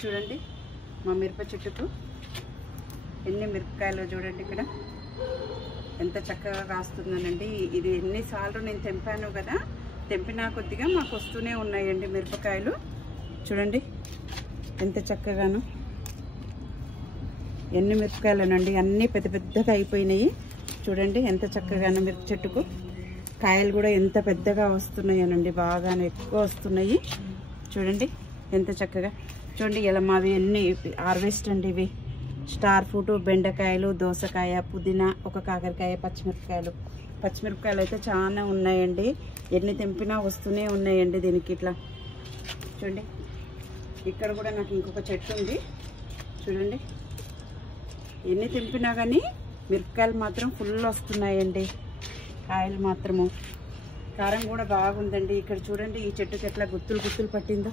చూడండి మా మిరప చెట్టుకు ఎన్ని మిరపకాయలు చూడండి. ఇక్కడ ఎంత చక్కగా కాస్తుందనండి. ఇది ఎన్నిసార్లు నేను తెంపాను కదా, తెంపినా కొద్దిగా మాకు వస్తూనే ఉన్నాయండి మిరపకాయలు. చూడండి ఎంత చక్కగాను ఎన్ని మిరపకాయలునండి. అన్నీ పెద్ద పెద్దగా అయిపోయినాయి. చూడండి ఎంత చక్కగాను మిరప చెట్టుకు కాయలు కూడా ఎంత పెద్దగా వస్తున్నాయనండి. బాగానే ఎక్కువ వస్తున్నాయి. చూడండి ఎంత చక్కగా. చూడండి ఇలా మావి ఎన్ని హార్వెస్ట్ అండి. ఇవి స్టార్ ఫ్రూట్, బెండకాయలు, దోసకాయ, పుదీనా, ఒక కాకరకాయ, పచ్చిమిరపకాయలు అయితే చాలా ఉన్నాయండి. ఎన్ని తెంపినా వస్తూనే ఉన్నాయండి దీనికి. ఇట్లా చూడండి ఇక్కడ కూడా నాకు ఇంకొక చెట్టు ఉంది. చూడండి ఎన్ని తెంపినా కానీ మిరపకాయలు మాత్రం ఫుల్ వస్తున్నాయండి. కాయలు మాత్రము కారం కూడా బాగుందండి. ఇక్కడ చూడండి ఈ చెట్టుకి ఎట్లా గుత్తులు గుత్తులు పట్టిందో.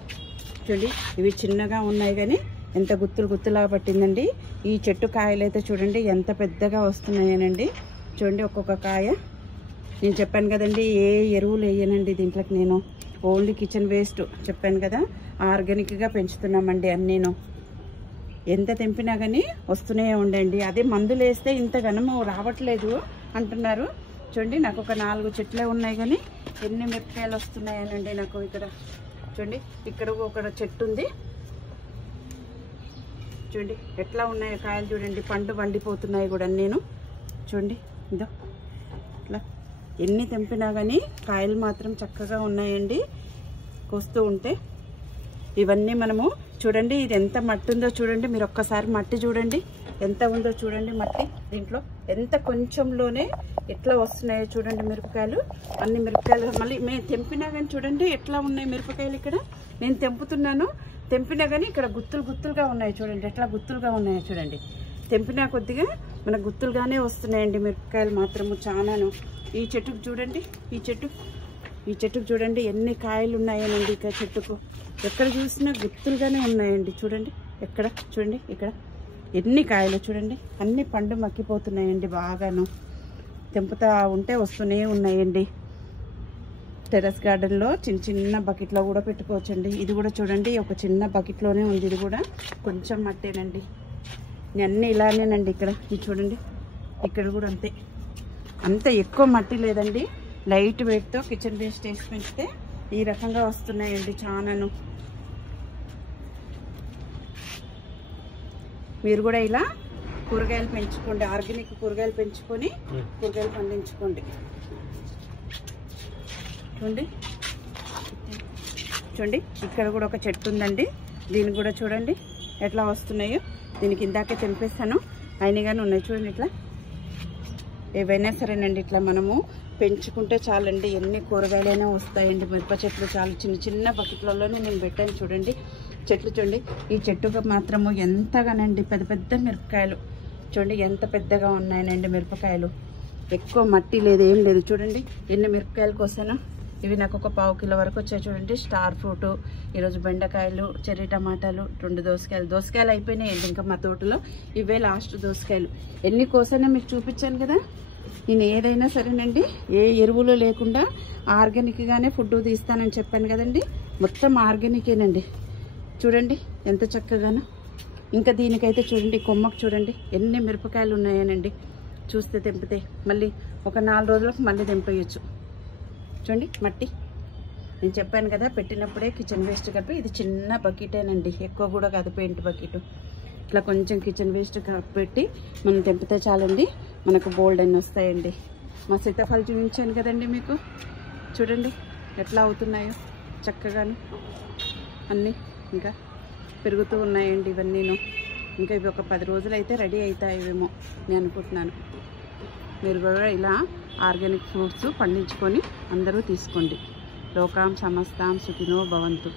చూడండి ఇవి చిన్నగా ఉన్నాయి కానీ ఎంత గుత్తులు గుత్తులా పట్టిందండి. ఈ చెట్టు కాయలు అయితే చూడండి ఎంత పెద్దగా వస్తున్నాయనండి. చూడండి ఒక్కొక్క కాయ. నేను చెప్పాను కదండి ఏ ఎరువులు వేయనండి దీంట్లోకి. నేను ఓన్లీ కిచెన్ వేస్ట్ చెప్పాను కదా, ఆర్గానిక్గా పెంచుతున్నామండి అన్నీను. ఎంత తెంపినా కానీ వస్తూనే ఉండండి. అదే మందులు వేస్తే ఇంత ఘనము రావట్లేదు అంటున్నారు. చూడండి నాకు ఒక 4 చెట్లే ఉన్నాయి కానీ ఎన్ని మిరపకాయలు వస్తున్నాయనండి నాకు. ఇక్కడ చూడండి ఇక్కడ ఒక చెట్టు ఉంది. చూడండి ఎట్లా ఉన్నాయో కాయలు. చూడండి పండు వండిపోతున్నాయి కూడా. నేను చూడండి ఇదో ఇట్లా ఎన్ని తెంపినా కానీ కాయలు మాత్రం చక్కగా ఉన్నాయండి కోస్తూ ఉంటే. ఇవన్నీ మనము చూడండి ఇది ఎంత మట్టి ఉందో చూడండి. మీరు ఒక్కసారి మట్టి చూడండి ఎంత ఉందో చూడండి. మట్టి దీంట్లో ఎంత కొంచెంలోనే ఎట్లా వస్తున్నాయో చూడండి మిరపకాయలు. అన్ని మిరపకాయలు మళ్ళీ మేము తెంపినా కానీ చూడండి ఎట్లా ఉన్నాయి మిరపకాయలు. ఇక్కడ నేను తెంపినా కానీ ఇక్కడ గుత్తులు గుత్తులుగా ఉన్నాయి. చూడండి ఎట్లా గుత్తులుగా ఉన్నాయో చూడండి. తెంపినా కొద్దిగా మనకు గుత్తులుగానే వస్తున్నాయండి మిరపకాయలు మాత్రము చాలాను. ఈ చెట్టుకు చూడండి, ఈ చెట్టుకు చూడండి ఎన్ని కాయలు ఉన్నాయనండి. ఇక్కడ చెట్టుకు ఎక్కడ చూసినా గుత్తులుగానే ఉన్నాయండి. చూడండి ఎక్కడ చూడండి ఇక్కడ ఎన్ని కాయలు చూడండి. అన్ని పండు మక్కిపోతున్నాయండి బాగాను. తెంపుతా ఉంటే వస్తూనే ఉన్నాయండి. టెర్రస్ గార్డెన్లో చిన్న చిన్న బకెట్లో కూడా పెట్టుకోవచ్చండి. ఇది కూడా చూడండి ఒక చిన్న బకెట్లోనే ఉంది. ఇది కూడా కొంచెం మట్టేనండి. అన్నీ ఇలానేనండి. ఇక్కడ ఇది చూడండి ఇక్కడ కూడా అంతే. అంత ఎక్కువ మట్టి లేదండి. లైట్ వెయిట్తో కిచెన్ వేస్ట్ వేసి పెంచితే ఈ రకంగా వస్తున్నాయండి చాలాను. మీరు కూడా ఇలా కూరగాయలు పెంచుకోండి. ఆర్గానిక్ కూరగాయలు పెంచుకొని కూరగాయలు పండించుకోండి. చూడండి ఇక్కడ కూడా ఒక చెట్టు ఉందండి. దీనికి కూడా చూడండి ఎట్లా వస్తున్నాయో. దీనికి ఇందాకే తెంపేస్తాను అయినా కానీ ఉన్నాయి. చూడండి ఇట్లా ఏవైనా సరేనండి ఇట్లా మనము పెంచుకుంటే చాలండి. ఎన్ని కూరగాయలైనా వస్తాయండి. మిరప చెట్లు చాలా చిన్న చిన్న బకెట్లలోనే నేను పెట్టాను. చూడండి చెట్లు చూడండి. ఈ చెట్టుకు మాత్రము ఎంతగానండి పెద్ద పెద్ద మిరపకాయలు. చూడండి ఎంత పెద్దగా ఉన్నాయనండి మిరపకాయలు. ఎక్కువ మట్టి లేదు ఏం లేదు. చూడండి ఎన్ని మిరపకాయలు కోసాను. ఇవి నాకు ఒక 1/2 కిలో వరకు వచ్చాయి. చూడండి స్టార్ ఫ్రూట్, ఈరోజు బెండకాయలు, చెర్రీ టమాటాలు, 2 దోసకాయలు అయిపోయినాయండి ఇంకా మా తోటలో. ఇవే లాస్ట్ దోసకాయలు. ఎన్ని కోసానో మీకు చూపించాను కదా. నేను ఏదైనా సరేనండి ఏ ఎరువులు లేకుండా ఆర్గానిక్గానే ఫుడ్ తీస్తానని చెప్పాను కదండి. మొత్తం ఆర్గానికేనండి. చూడండి ఎంత చక్కగానో. ఇంకా దీనికైతే చూడండి కొమ్మకు చూడండి ఎన్ని మిరపకాయలు ఉన్నాయనండి. చూస్తే తెంపితే మళ్ళీ ఒక 4 రోజులకు మళ్ళీ తెంపేయచ్చు. చూడండి మట్టి నేను చెప్పాను కదా పెట్టినప్పుడే కిచెన్ వేస్ట్ కలిపి. ఇది చిన్న బకెటేనండి, ఎక్కువ కూడా కాదు, పెయింట్ బకెట్. ఇట్లా కొంచెం కిచెన్ వేస్ట్ పెట్టి మనం తెంపితే చాలండి మనకు బోల్డ్ అన్నీ వస్తాయండి. మా సీతాఫలం చూపించాను కదండి మీకు. చూడండి ఎట్లా అవుతున్నాయో చక్కగాను. అన్నీ ఇంకా పెరుగుతూ ఉన్నాయండి ఇవన్నీను. ఇంకా ఇవి ఒక 10 రోజులు అయితే రెడీ అవుతాయేమో నేను అనుకుంటున్నాను. మీరు కూడా ఇలా ఆర్గానిక్ ఫ్రూట్స్ పండించుకొని అందరూ తీసుకోండి. లోకాం సమస్తాం సుఖినో భవంతు.